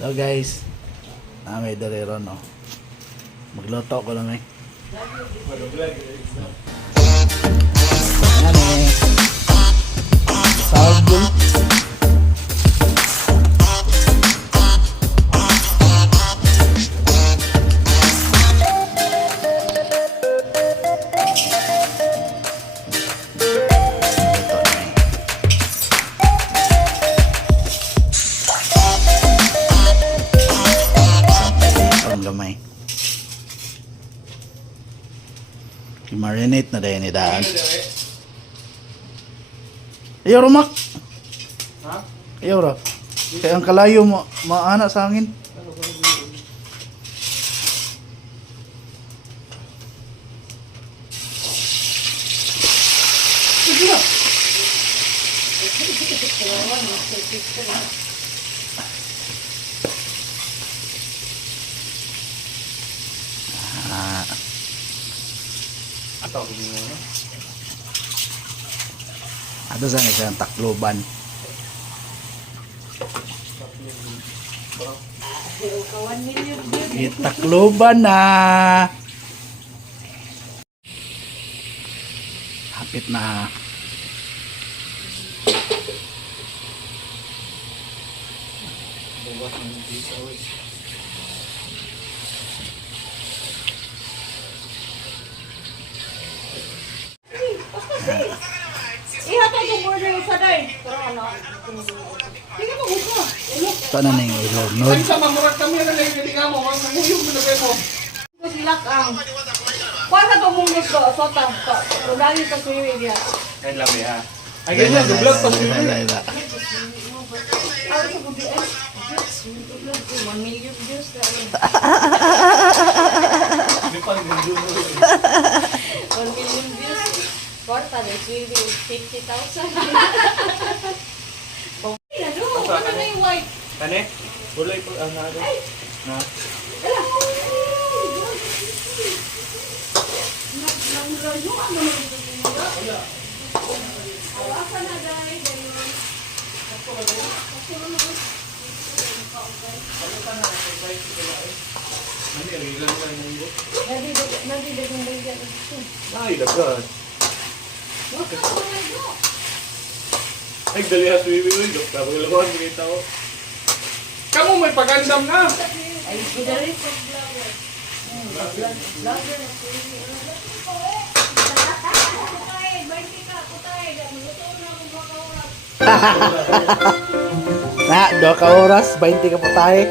So guys, may darero no. Magluto ko lang eh. Yan eh. Sabon. Gamay. I-marinate na dahil ni Daan. Ayaw rumak. Ha? Ayaw ra. Kaya ang kalayo mo, maana sa hangin. Ato ko niyo no. Ato sa isang takloban. Takloban na. Hapit na. Ihatag yung border sa day. Pero ano? Tingnan mo gusto. Sana na yung ilog. Ay sa mamurag kami na lang hindi nga mo, wag nanguyog mo lagay mo. Ito sila ang. Para tumungos ko, sota. Dali sa suyo dia. Ay labi ha. Ay ganyan, vlog pa siya. Ano sa buti eh? 1 million views na. Di pa rin video mo. 1 million views. Kwarta na, 50,000. Ano? Ano na yung white? Kane? Bulay po ang nado. Na. Ala! Nang-rayo, ano na ito? Awasan na dahil. Ano yung ilan lang yung Nadidagang bagyan. ay, dagan. Huwag ka malayo. Ay, dali ha, swimming mo yung tapos lawan, binita ko. Kamu may pagandam na! Ay, kudari sa vlogger. Vlogger na swimming. Kutay, baiti ka, kutay. Maluto na kung makaurat. Na, 2 ka oras, 20 ka pa tayo.